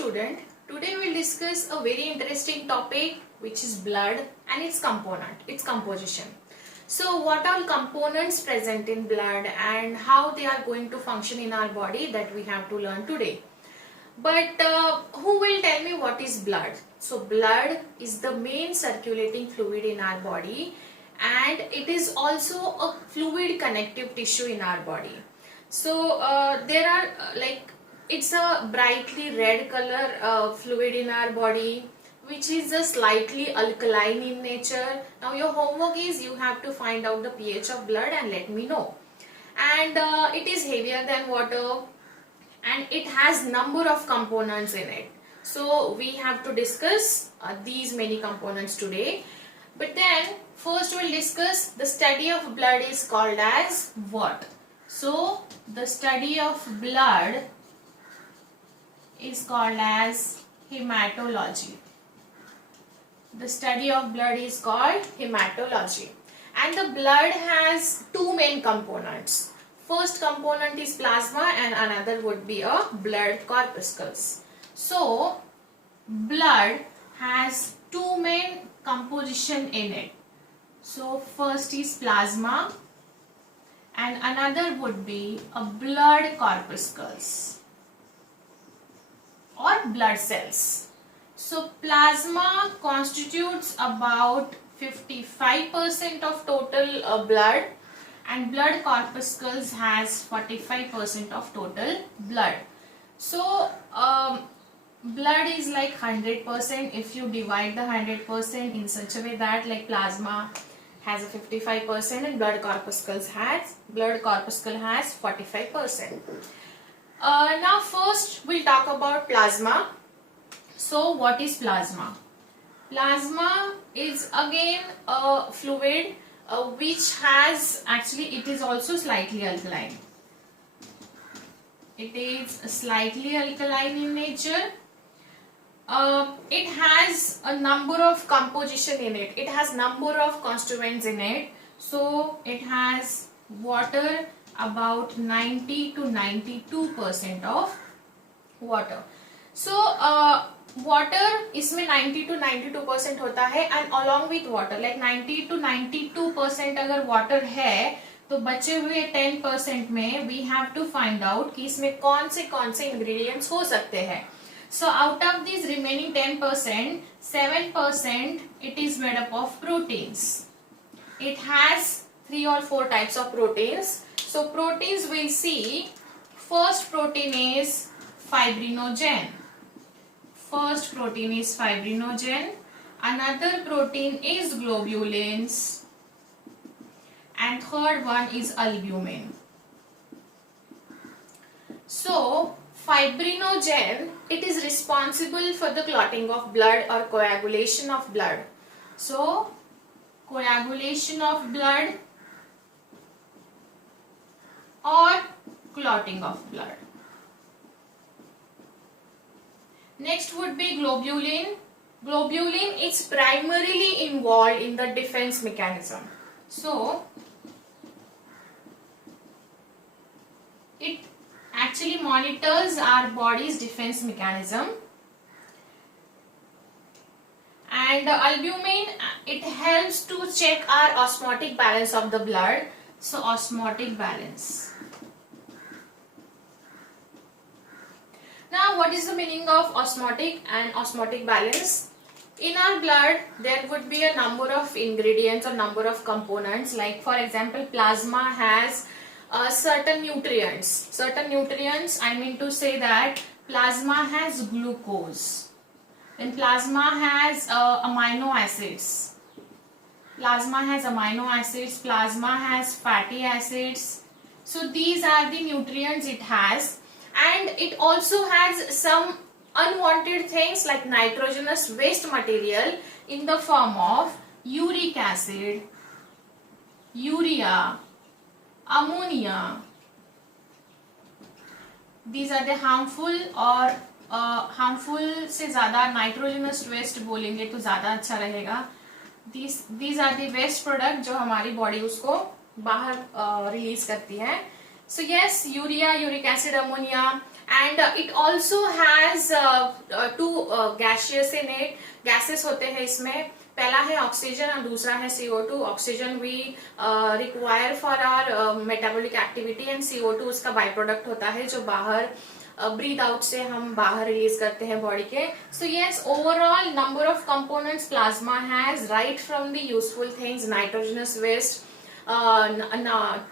student, today we'll discuss a very interesting topic which is blood and its composition. So what all components present in blood and how they are going to function in our body, that we have to learn today. But who will tell me what is blood? So blood is the main circulating fluid in our body, and it is also a fluid connective tissue in our body. So there are it's a brightly red color fluid in our body, which is a slightly alkaline in nature. Now your homework is you have to find out the pH of blood and let me know. And it is heavier than water, and it has number of components in it. So we have to discuss these many components today. But then first we'll discuss the study of blood is called as what? So the study of blood is called as hematology. The study of blood is called hematology. And the blood has two main components. First component is plasma and another would be a blood corpuscles. So blood has two main composition in it. So first is plasma and another would be a blood corpuscles or blood cells. So plasma constitutes about 55% of total blood, and blood corpuscles has 45% of total blood. So blood is like 100% if you divide the 100% in such a way that like plasma has a 55% and blood corpuscle has 45%. Now first we'll talk about plasma. So what is plasma? Plasma is again a fluid which has, actually it is also slightly alkaline. It is slightly alkaline in nature. It has a number of composition in it. It has number of constituents in it. So it has water, about 90 to 92% of water. So water इसमें 90 to 92% होता है, and along with water like 90 to 92% अगर water है तो बचे हुए 10% में we have to find out कि इसमें कौन से ingredients हो सकते हैं. So out of these remaining 10%, 7% it is made up of proteins. It has 3 or 4 types of proteins. So proteins we'll see. First protein is fibrinogen. Another protein is globulins. And third one is albumin. So fibrinogen, it is responsible for the clotting of blood or coagulation of blood. So coagulation of blood or clotting of blood. Next would be globulin. Globulin is primarily involved in the defense mechanism. So it actually monitors our body's defense mechanism. And albumin, it helps to check our osmotic balance of the blood. So osmotic balance. Now what is the meaning of osmotic and osmotic balance? In our blood there would be a number of ingredients or number of components, like for example plasma has certain nutrients, I mean to say that plasma has glucose, then plasma has amino acids, plasma has fatty acids. So these are the nutrients it has, and it also has some unwanted things like nitrogenous waste material in the form of uric acid, urea, ammonia. These are the harmful, और harmful से ज़्यादा nitrogenous waste बोलेंगे तो ज़्यादा अच्छा रहेगा. These are the waste product जो हमारी body उसको बाहर रिलीज करती है. So yes, urea, uric acid, ammonia, and it also has two gaseous in it. Gases होते हैं इसमें. पहला है ऑक्सीजन और दूसरा है CO2. Oxygen we require for our metabolic activity and CO2 उसका बाय प्रोडक्ट होता है जो बाहर ब्रीथ आउट से हम बाहर रिलीज करते हैं बॉडी के. So yes, overall number of components plasma has, right from the useful things, nitrogenous waste,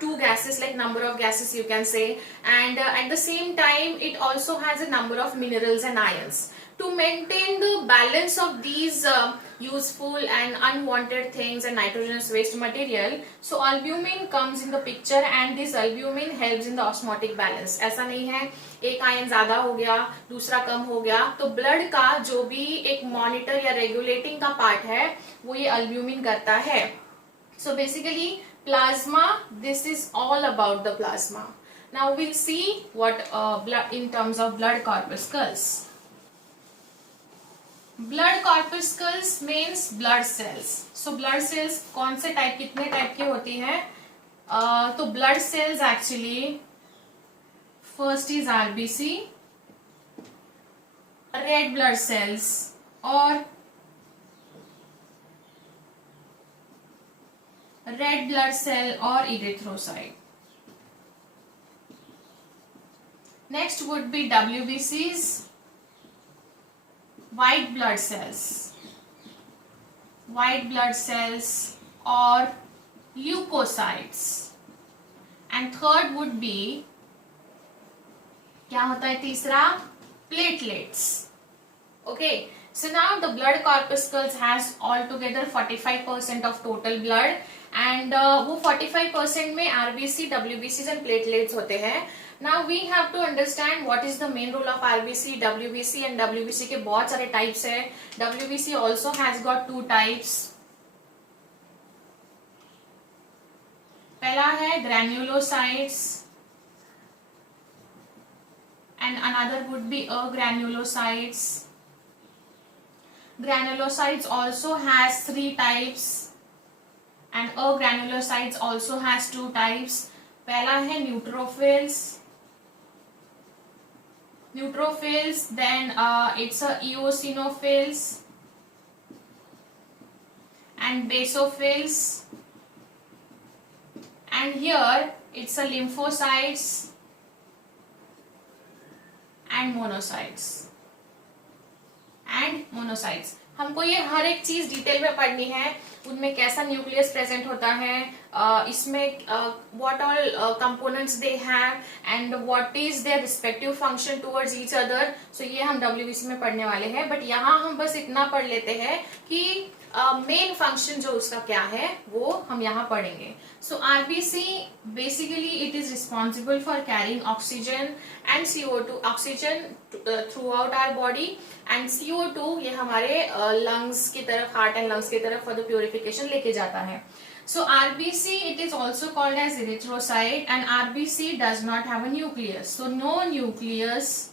two gases, like number of gases you can say, and at the same time it also has a number of minerals and ions. To maintain the balance of these useful and unwanted things and nitrogenous waste material, so albumin comes in the picture, and this albumin helps in the osmotic balance. ऐसा नहीं है एक ion ज्यादा हो गया दूसरा कम हो गया, तो ब्लड का जो भी एक मॉनिटर या रेगुलेटिंग का पार्ट है वो ये अल्ब्यूमिन करता है. So basically plasma, this is all about the plasma. Now we'll see what blood in terms of blood corpuscles. Blood corpuscles means blood cells. So blood cells कौन से type, कितने type की होती हैं? तो blood cells actually first is RBC, red blood cells or red blood cell or erythrocyte. Next would be WBCs, white blood cells, white blood cells or leukocytes. And third would be, क्या होता है तीसरा? Platelets. Okay. So now the blood corpuscles has altogether 45% of total blood, and वो 45% में RBC, WBCs and platelets होते हैं. Now we have to understand what is the main role of RBC, WBC, and WBC के बहुत सारे types है. WBC also has got two types. पहला है granulocytes and another would be agranulocytes. Granulocytes also has three types and agranulocytes also has two types. पहला है neutrophils, then it's a eosinophils and basophils, and here it's a lymphocytes and monocytes. हमको ये हर एक चीज detail में पढ़नी है. उनमें कैसा न्यूक्लियस प्रेजेंट होता है, इसमें what all components they have and what is their respective function towards each other. So ये हम WBC में पढ़ने वाले हैं, बट यहाँ हम बस इतना पढ़ लेते हैं कि मेन फंक्शन जो उसका क्या है वो हम यहाँ पढ़ेंगे. So RBC basically it is responsible for carrying oxygen and CO2, oxygen throughout our body, and CO2 ये हमारे लंग्स की तरफ, हार्ट एंड लंग्स की तरफ फॉर द प्योरिफिकेशन लेके जाता है. So RBC it is also called as erythrocyte, and RBC does not have a nucleus. So no nucleus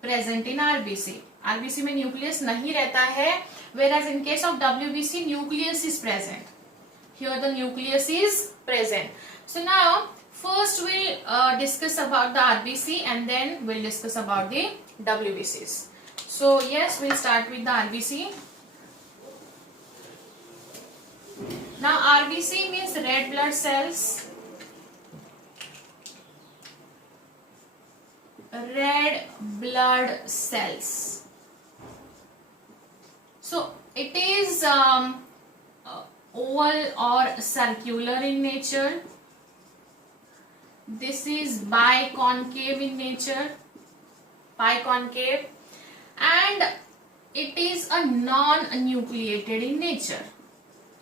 present in RBC. RBC में nucleus नहीं रहता है, whereas in case of WBC nucleus is present. Here the nucleus is present. So now first we'll discuss about the RBC and then we'll discuss about the WBCs. So yes, we'll start with the RBC. Now RBC means red blood cells. Red blood cells. So it is oval or circular in nature. This is biconcave in nature. Biconcave, and it is a non-nucleated in nature.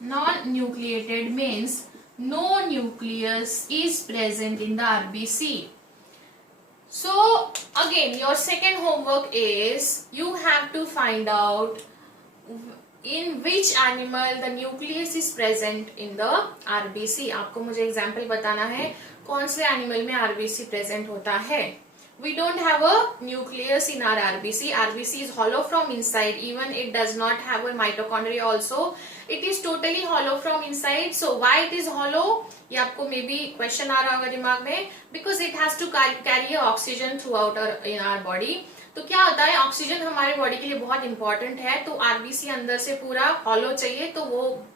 Non-nucleated means no nucleus is present in the RBC. So again, your second homework is you have to find out in which animal the nucleus is present in the RBC. आपको मुझे example बताना है कौन से animal में RBC present होता है. We don't have a nucleus in our RBC. RBC is hollow from inside. Even it does not have a mitochondria also. It is totally hollow from inside. So why it is hollow? ये आपको may be question आ रहा होगा दिमाग में. Because it has to carry oxygen throughout in our body. तो क्या होता है, ऑक्सीजन हमारे बॉडी के लिए बहुत इंपॉर्टेंट है. तो आरबीसी अंदर से पूरा हॉलो चाहिए, तो वो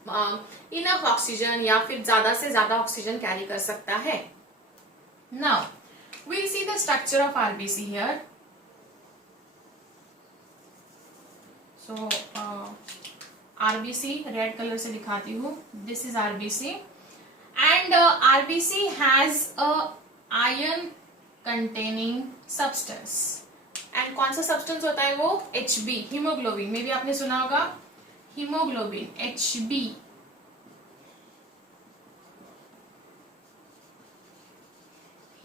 इनफ ऑक्सीजन या फिर ज्यादा से ज्यादा ऑक्सीजन कैरी कर सकता है. Now we'll see the structure of RBC here. So RBC red colour से दिखाती हूँ. This is RBC and RBC has a iron containing substance. And कौन सा सब्सटेंस होता है वो? HB, haemoglobin. मे भी आपने सुना होगा haemoglobin, HB.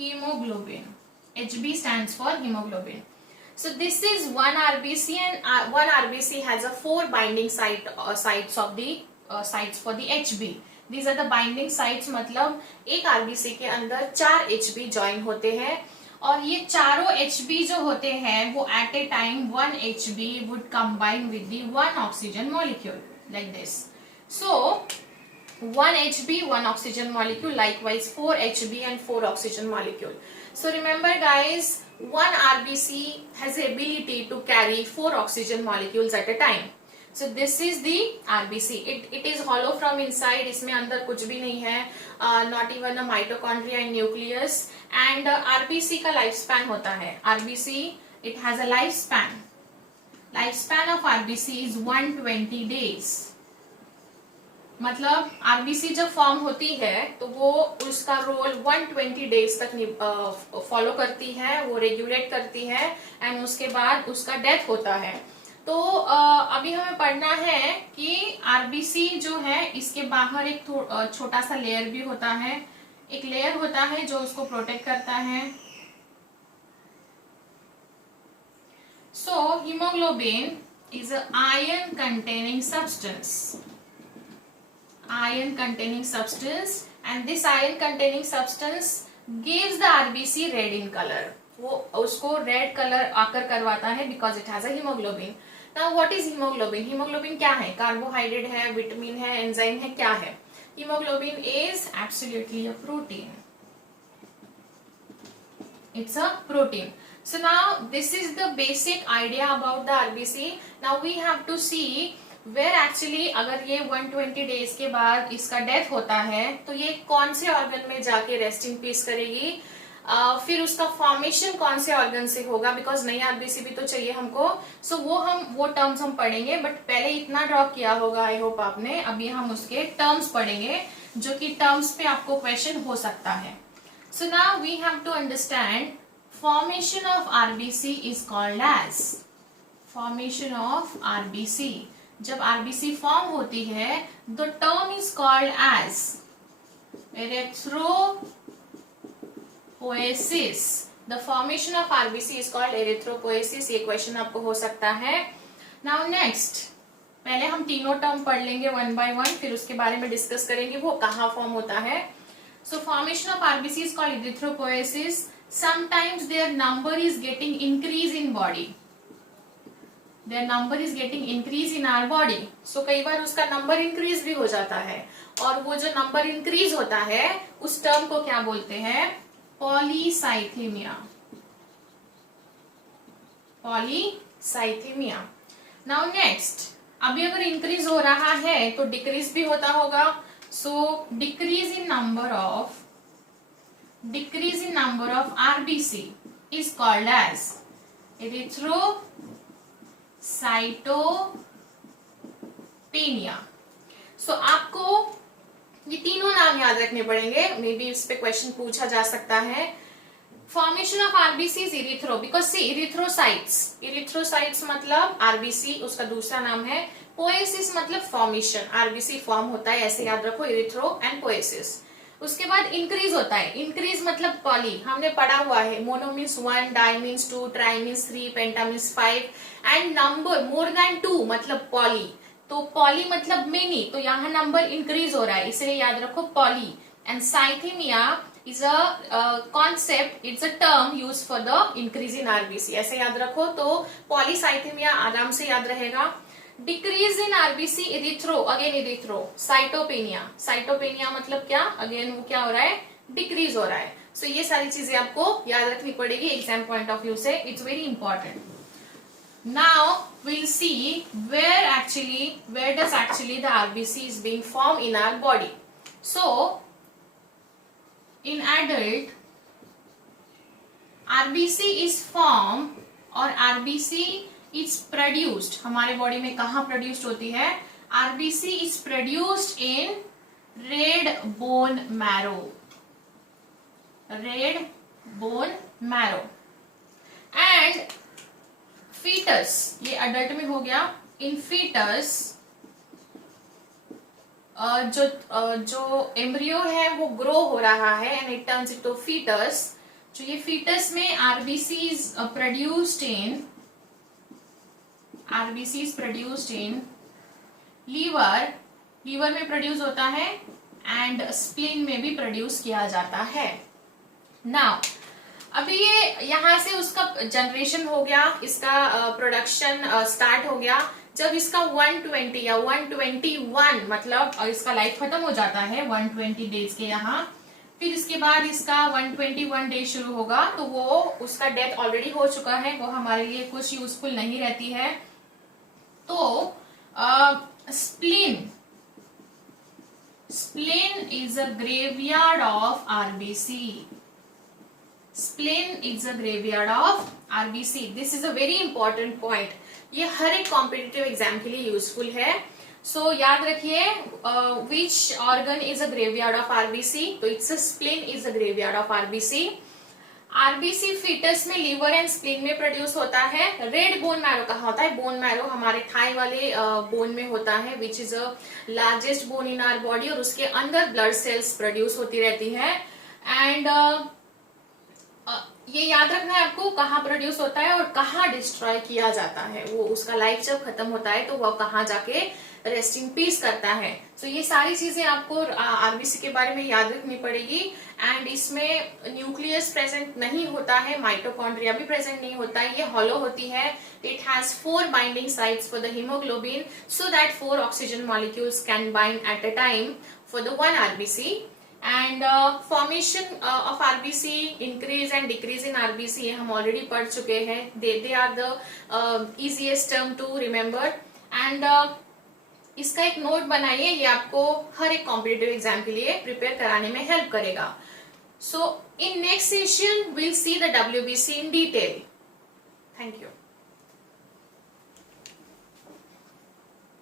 Hemoglobin. HB stands for hemoglobin. So this is one RBC and one RBC has a 4 binding sites of the sites for the HB. These are the binding sites. मतलब एक RBC के अंदर 4 HB join होते हैं और ये चारों HB जो होते हैं वो at a time 1 HB would combine with the 1 oxygen molecule like this. So 1 HB, 1 oxygen molecule, likewise 4 HB and 4 oxygen molecule. So remember guys, one RBC has the ability to carry 4 oxygen molecules at a time. So this is the RBC. It is hollow from inside. इसमें अंदर कुछ भी नहीं है, not even a mitochondria and nucleus. And RBC का lifespan होता है. RBC it has a lifespan. Lifespan of RBC is 120 days. मतलब आरबीसी जब फॉर्म होती है तो वो उसका रोल 120 डेज तक फॉलो करती है, वो रेगुलेट करती है एंड उसके बाद उसका डेथ होता है. तो अभी हमें पढ़ना है कि आरबीसी जो है इसके बाहर एक छोटा सा लेयर भी होता है. एक लेयर होता है जो उसको प्रोटेक्ट करता है. So haemoglobin is a iron containing substance. Iron containing substance and this iron containing substance gives the RBC red in color. वो उसको red color आकर करवाता है because it has a hemoglobin. Now what is hemoglobin? Hemoglobin क्या है? Carbohydrate है, vitamin है, enzyme है, क्या है? Hemoglobin is absolutely a protein. It's a protein. So now this is the basic idea about the RBC. Now we have to see where actually अगर ये 120 days के बाद इसका डेथ होता है तो ये कौन से ऑर्गन में जाके रेस्ट इन पीस करेगी, फिर उसका फॉर्मेशन कौन से ऑर्गन से होगा, बिकॉज नई आरबीसी भी तो चाहिए हमको. सो वो टर्म्स हम पढ़ेंगे, बट पहले इतना ड्रॉ किया होगा आई होप आपने. अभी हम उसके टर्म्स पढ़ेंगे जो कि टर्म्स पे आपको क्वेश्चन हो सकता है. So now we have to understand formation of RBC is called as formation of RBC. जब आरबीसी फॉर्म होती है the term is called as erythropoiesis. The formation of RBC is called erythropoiesis. ये question आपको हो सकता है. Now next, पहले हम तीनों टर्म पढ़ लेंगे वन बाय वन, फिर उसके बारे में डिस्कस करेंगे वो कहाँ फॉर्म होता है. So formation of RBC is called erythropoiesis. Sometimes their number is getting increase in body. Their number is getting increase in our body. So कई बार उसका नंबर इंक्रीज भी हो जाता है और वो जो नंबर इंक्रीज होता है उस टर्म को क्या बोलते हैं? पॉलीसाइथेमिया. पॉलीसाइथेमिया. नाउ नेक्स्ट, अभी अगर इंक्रीज हो रहा है तो डिक्रीज भी होता होगा. So decrease in number of RBC is called as erythrocytopenia. So आपको ये तीनों नाम याद रखने पड़ेंगे, मे बी इस पे क्वेश्चन पूछा जा सकता है. Formation of RBC is erythro because see erythrocytes मतलब आरबीसी, उसका दूसरा नाम है. पोएसिस मतलब फॉर्मेशन, आरबीसी फॉर्म होता है, ऐसे याद रखो, इरिथ्रो एंड पोएसिस. उसके बाद इंक्रीज होता है. इंक्रीज मतलब पॉली, हमने पढ़ा हुआ है. Mono means 1, di means 2, tri means 3, penta means 5 and number more than 2 मतलब पॉली. तो पॉली मतलब मेनी, तो यहाँ नंबर इंक्रीज हो रहा है, इसलिए याद रखो poly. And cythemia is a concept, it's a term used for the increase in RBC. ऐसे याद रखो तो पॉलीसाइथेमिया आराम से याद रहेगा. Decrease in RBC erythro, again erythro. Cytopenia, cytopenia मतलब क्या, अगेन वो क्या हो रहा है, डिक्रीज हो रहा है. सो ये सारी चीजें आपको याद रखनी पड़ेगी एग्जाम पॉइंट ऑफ व्यू से. It's very important. Now we'll see where does actually the RBC is being formed in our body. So in adult RBC is formed और RBC is produced. हमारे बॉडी में कहाँ produced होती है? RBC is produced in red bone marrow. Red bone marrow. And foetus, ये adult में हो गया. इन फीटस जो एम्ब्रियो है वो ग्रो हो रहा है and it turns into foetus. जो ये फीटस में RBC is produced in liver. Liver में प्रोड्यूस होता है एंड स्प्लीन में भी प्रोड्यूस किया जाता है. नाउ अभी ये यहाँ से उसका जनरेशन हो गया, इसका प्रोडक्शन स्टार्ट हो गया जब इसका 120 या 121 मतलब इसका लाइफ खत्म हो जाता है 120 डेज के यहाँ. फिर इसके बाद इसका 121 डेज शुरू होगा तो वो उसका डेथ ऑलरेडी हो चुका है, वो हमारे लिए कुछ यूजफुल नहीं रहती है. तो spleen is a graveyard of RBC. Spleen is a graveyard of RBC. This is a very important point. ये हर एक कॉम्पिटिटिव एग्जाम के लिए यूजफुल है. सो याद रखिए which organ is a graveyard of RBC. तो it's a spleen is a graveyard of RBC. RBC foetus में liver and spleen में प्रोड्यूस होता है. रेड बोन मैरो कहाँ होता है? बोन मैरो हमारे थाई वाले बोन में होता है which is a largest bone in our body और उसके अंदर ब्लड सेल्स प्रोड्यूस होती रहती है. एंड ये याद रखना है आपको कहाँ प्रोड्यूस होता है और कहाँ डिस्ट्रॉय किया जाता है. वो उसका लाइफ जब खत्म होता है तो वो कहाँ जाके रेस्ट इन पीस करता है. तो ये सारी चीजें आपको आरबीसी के बारे में याद रखनी पड़ेगी. एंड इसमें न्यूक्लियस प्रेजेंट नहीं होता है, माइटोकॉन्ड्रिया भी प्रेजेंट नहीं होता है, ये हॉलो होती है. It has 4 binding sites for the haemoglobin so that 4 oxygen molecules can bind at a time for the 1 RBC. And formation of RBC, increase and decrease in RBC ये हम already पढ़ चुके हैं. They are the easiest term to remember. And इसका एक note बनाइए, ये आपको हर एक कॉम्पिटिटिव एग्जाम के लिए प्रिपेयर कराने में हेल्प करेगा. So in next session will see the WBC in detail. Thank you.